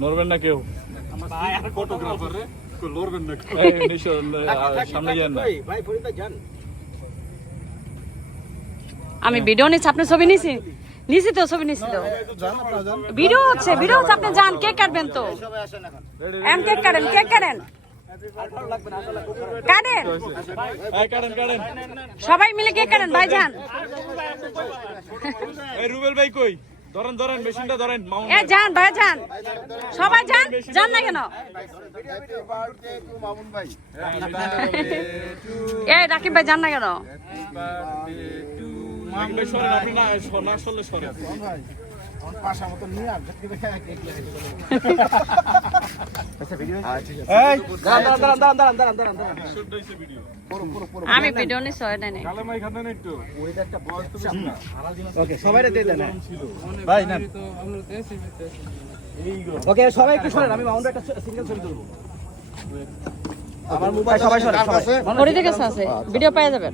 নড়বেন না কেউ ফটোগ্রাফার রে লড়বেন না সামনে যান না আমি ভিডিও নিচ্ছি, আপনি ছবি নিছি তো ছবি নিছি তো ভিডিও হচ্ছে আপনি যান, কেক কাটবেন তো কেক কাটেন কাটেন সবাই মিলে কেক কাটেন ভাই যান। রুবেল ভাই কই? ধরেন মেশিনটা ধরেন। যান ভাই যান, সবাই যান না কেন? রাকিব ভাই যান না কেন? আপনি না সরলে সরে আমি ভিডিও নিচ্ছি সবাই একটু সরেন, আমি মাউন্ট একটা সিঙ্গেল ছবি তুলবো। আমার মোবাইল সবাই সরেন, ভিডিও পাওয়া যাবে।